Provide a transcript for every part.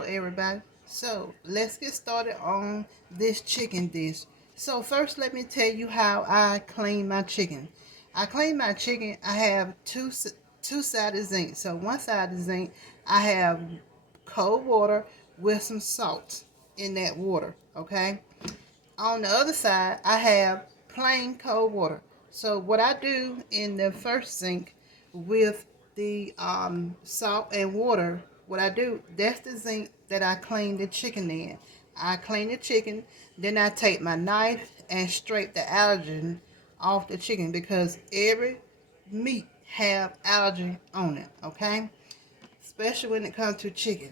Hello everybody. So let's get started on this chicken dish. So first let me tell you how I clean my chicken. I clean my chicken. I have two sides of zinc. So one side of zinc I have cold water with some salt in that water. Okay. On the other side I have plain cold water. So what I do in the first zinc with the salt and water, what I do, that's the zinc that I clean the chicken in. I clean the chicken, then I take my knife and scrape the allergen off the chicken because every meat have allergy on it, okay? Especially when it comes to chicken.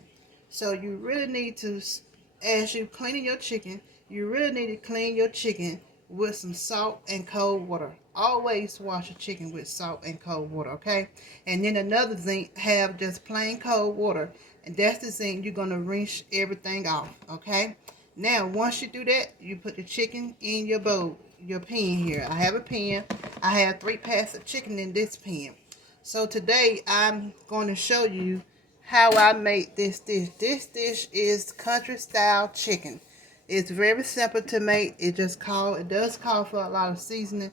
So you really need to, as you cleaning your chicken, you really need to clean your chicken with some salt and cold water. Always wash your chicken with salt and cold water, okay? And then another zinc have just plain cold water, and that's the zinc you're gonna rinse everything off, okay? Now, once you do that, you put the chicken in your bowl, your pan here. I have a pan. I have 3 packs of chicken in this pan. So today I'm going to show you how I make this dish. This dish is country style chicken. It's very simple to make. It does call for a lot of seasoning,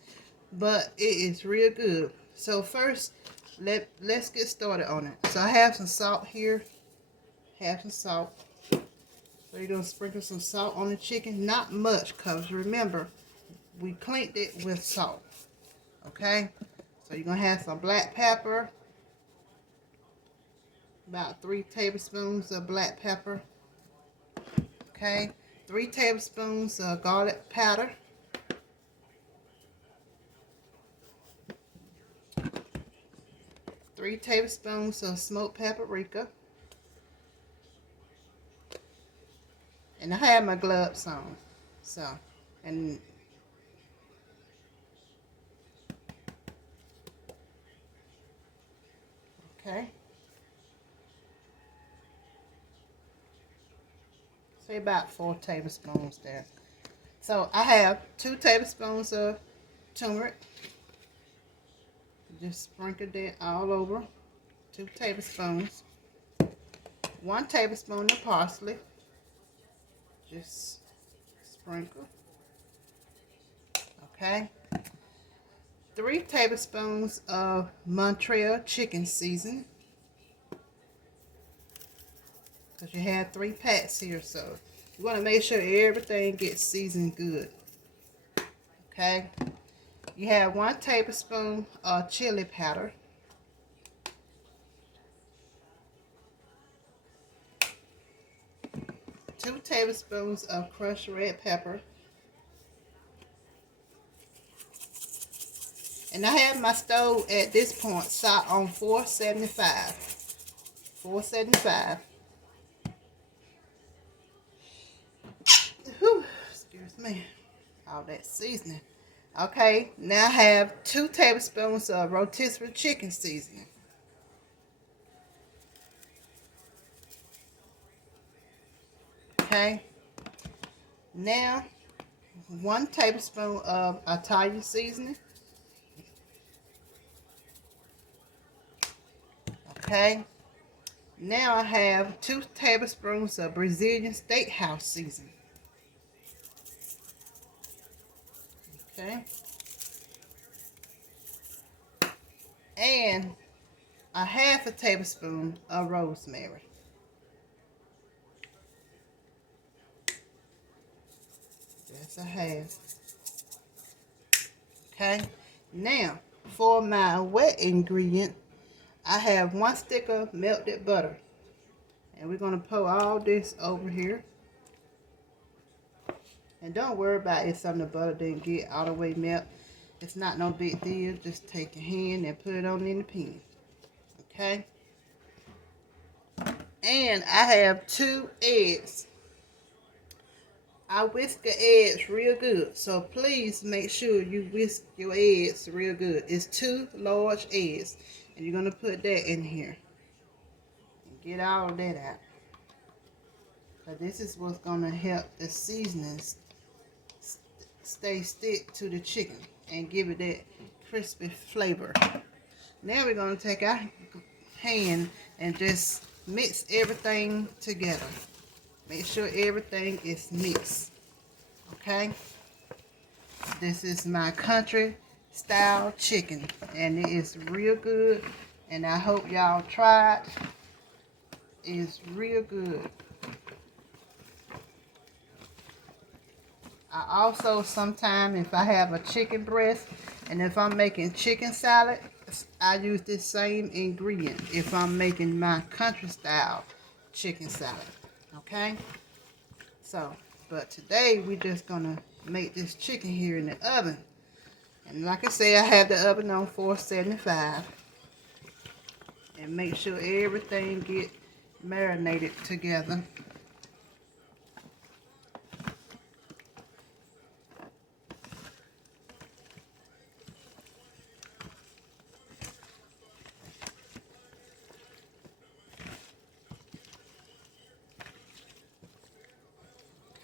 but it is real good. So first, let's get started on it. So I have some salt here. Have some salt. So you're gonna sprinkle some salt on the chicken. Not much, cause remember, we cleaned it with salt. Okay. So you're gonna have some black pepper. About 3 tablespoons of black pepper. Okay, 3 tablespoons of garlic powder. 3 tablespoons of smoked paprika. And I have my gloves on. So, and okay. Say about 4 tablespoons there. So I have 2 tablespoons of turmeric. Just sprinkle that all over. 2 tablespoons. 1 tablespoon of parsley. Just sprinkle. Okay. 3 tablespoons of Montreal chicken seasoning. Because you have 3 packs here, so you want to make sure everything gets seasoned good. Okay. You have 1 tablespoon of chili powder. 2 tablespoons of crushed red pepper. And I have my stove at this point set on 475. 475. Whew, excuse me. All that seasoning. Okay, now I have 2 tablespoons of rotisserie chicken seasoning. Okay. Now, 1 tablespoon of Italian seasoning. Okay. Now I have 2 tablespoons of Brazilian steakhouse seasoning. Okay. And a half a tablespoon of rosemary. That's a half. Okay. Now, for my wet ingredient, I have 1 stick of melted butter. And we're going to pour all this over here. And don't worry about if some of the butter didn't get all the way melt. It's not no big deal. Just take your hand and put it on in the pan. Okay. And I have 2 eggs. I whisk the eggs real good. So please make sure you whisk your eggs real good. It's 2 large eggs. And you're going to put that in here. And get all of that out. So this is what's going to help the seasonings stick to the chicken and give it that crispy flavor. Now we're going to take our hand and just mix everything together. Make sure everything is mixed. Okay? This is my country style chicken, and it is real good, and I hope y'all try it. It's real good. I also sometimes, if I have a chicken breast and if I'm making chicken salad, I use this same ingredient if I'm making my country style chicken salad. Okay? So, but today we're just gonna make this chicken here in the oven. And like I say, I have the oven on 475. And make sure everything get marinated together.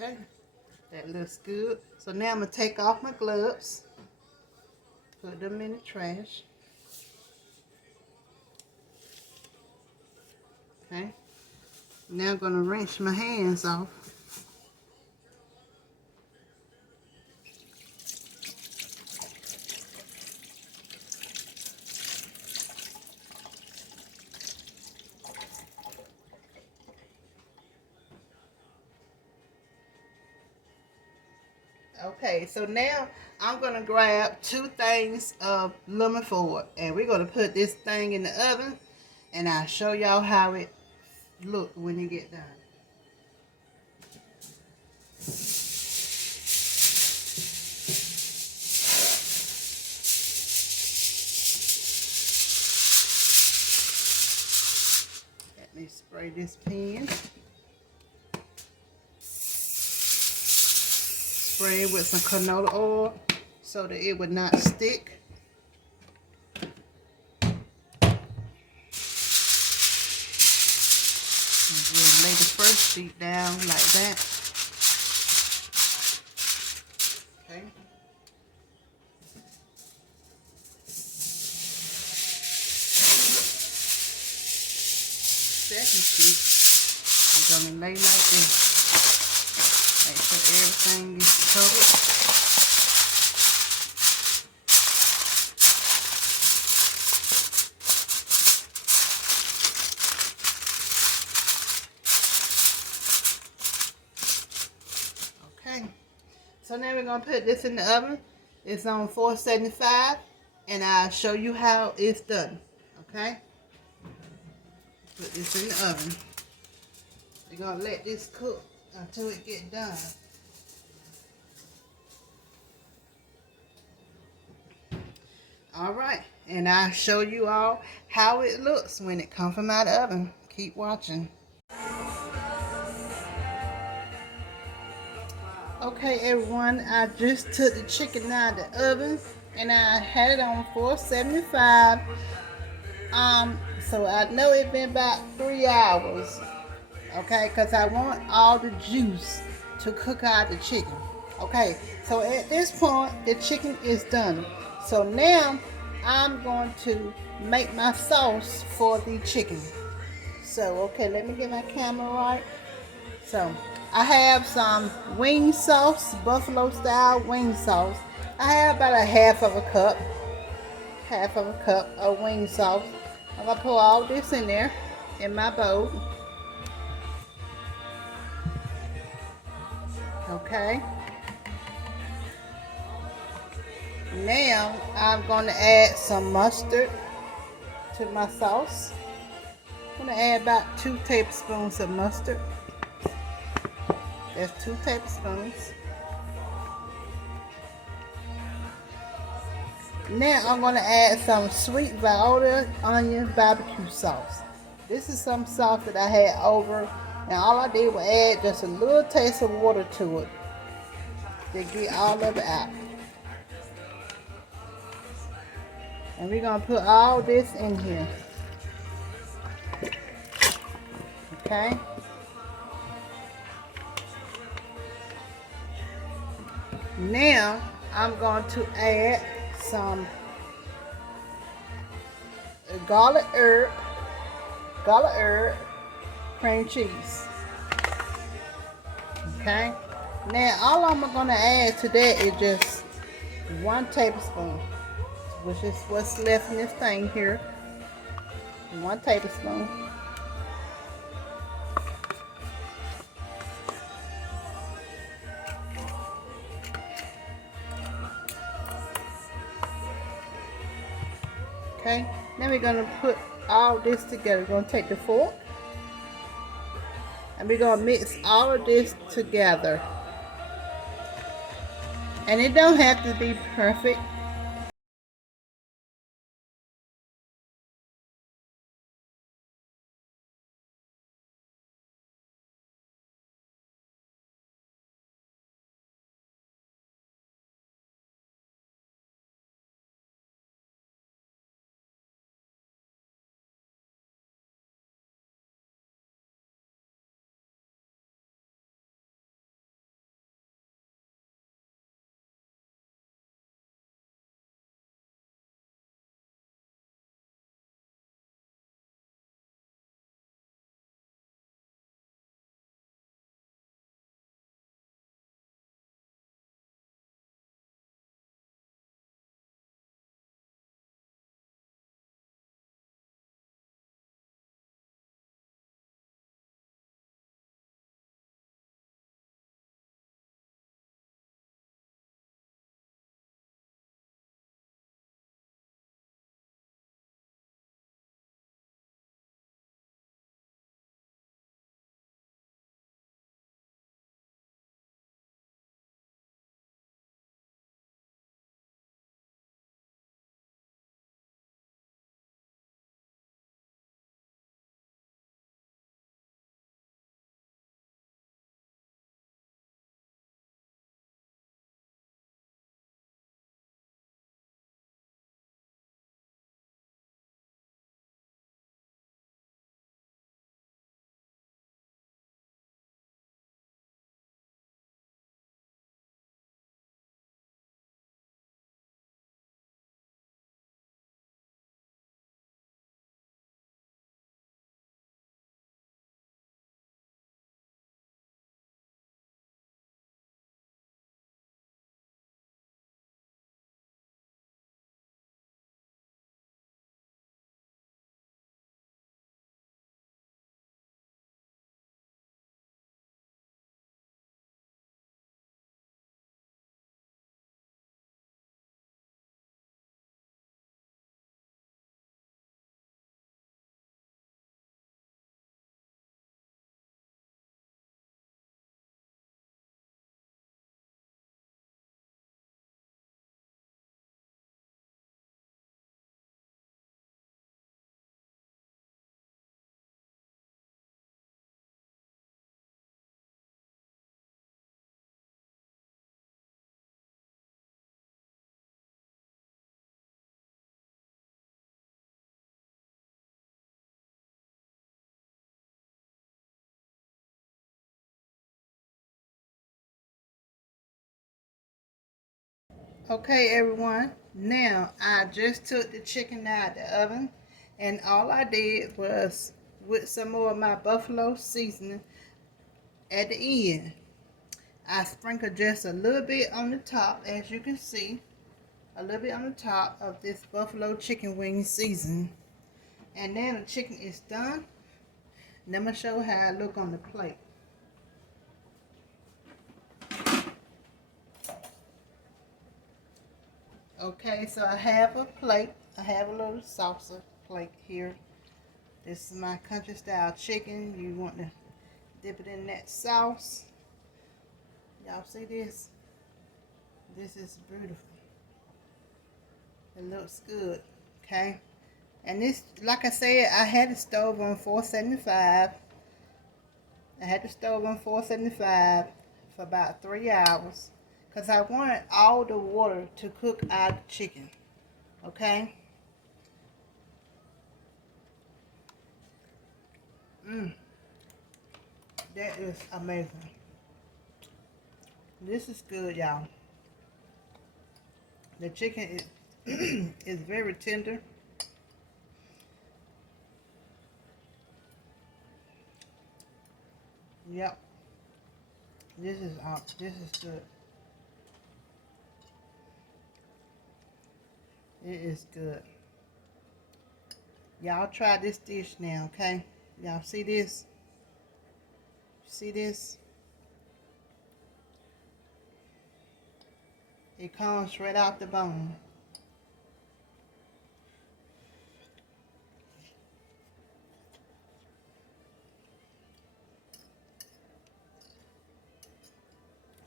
Okay, that looks good. So now I'm gonna take off my gloves, put them in the trash. Okay, now I'm gonna rinse my hands off. Okay, so now I'm gonna grab 2 things of lemon foil, and we're gonna put this thing in the oven, and I'll show y'all how it look when you get done. Let me spray this pan. Spray it with some canola oil so that it would not stick. And we'll lay the first sheet down like that. Okay. Second sheet, we're gonna lay like this. Make sure everything is covered. Okay. So now we're gonna put this in the oven. It's on 475, and I'll show you how it's done. Okay. Put this in the oven. We're gonna let this cook until it get done. All right, and I'll show you all how it looks when it comes from out of the oven. Keep watching. Okay, everyone, I just took the chicken out of the oven, and I had it on 475. So I know it's been about 3 hours. Okay, because I want all the juice to cook out the chicken. Okay, so at this point, the chicken is done. So now, I'm going to make my sauce for the chicken. So, okay, let me get my camera right. So, I have some wing sauce, buffalo style wing sauce. I have about a half of a cup of wing sauce. I'm going to pour all this in there in my bowl. Okay. Now I'm going to add some mustard to my sauce. I'm going to add about 2 tablespoons of mustard. That's 2 tablespoons. Now I'm going to add some sweet violet onion barbecue sauce. This is some sauce that I had over, and all I did was add just a little taste of water to it to get all of it out. And we're going to put all this in here. Okay? Now I'm going to add some garlic herb, cream cheese. Okay. Now all I'm gonna add to that is just 1 tablespoon, which is what's left in this thing here. 1 tablespoon. Okay. Then we're gonna put all this together. We're gonna take the fork and we're gonna mix all of this together. And it don't have to be perfect. Okay, everyone. Now I just took the chicken out of the oven, and all I did was with some more of my buffalo seasoning at the end. I sprinkled just a little bit on the top, as you can see, a little bit on the top of this buffalo chicken wing seasoning. And then the chicken is done. And I'm gonna show how it look on the plate. Okay, so I have a plate. I have a little salsa plate here. This is my country style chicken. You want to dip it in that sauce. Y'all see this? This is beautiful. It looks good. Okay. And this, like I said, I had the stove on 475. I had the stove on 475 for about 3 hours. Because I wanted all the water to cook out the chicken. Okay? That is amazing. This is good, y'all. The chicken is is very tender. Yep. This is good. It is good. Y'all try this dish now, okay? Y'all see this? See this? It comes right out the bone.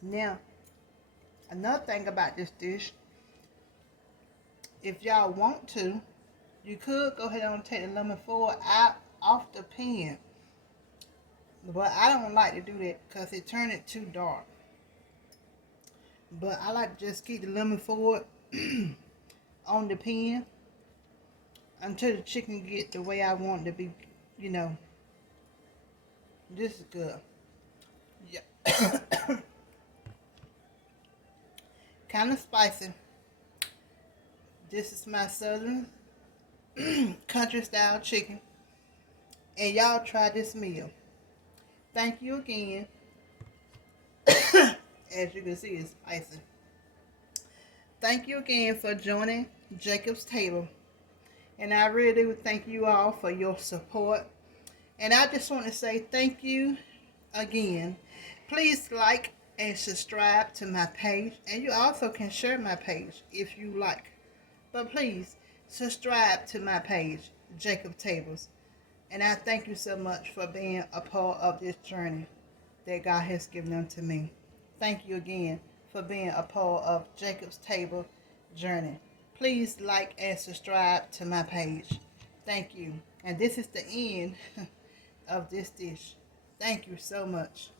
Now, another thing about this dish, if y'all want to, you could go ahead and take the lemon foil out off the pan. But I don't like to do that because it turns it too dark. But I like to just keep the lemon foil on the pan until the chicken get the way I want it to be, you know. This is good. Yeah. Kind of spicy. This is my southern country style chicken. And y'all try this meal. Thank you again. As you can see, it's spicy. Thank you again for joining Jacob's Table. And I really do thank you all for your support. And I just want to say thank you again. Please like and subscribe to my page. And you also can share my page if you like. But please subscribe to my page, Jacob Tables. And I thank you so much for being a part of this journey that God has given unto me. Thank you again for being a part of Jacob's Table journey. Please like and subscribe to my page. Thank you. And this is the end of this dish. Thank you so much.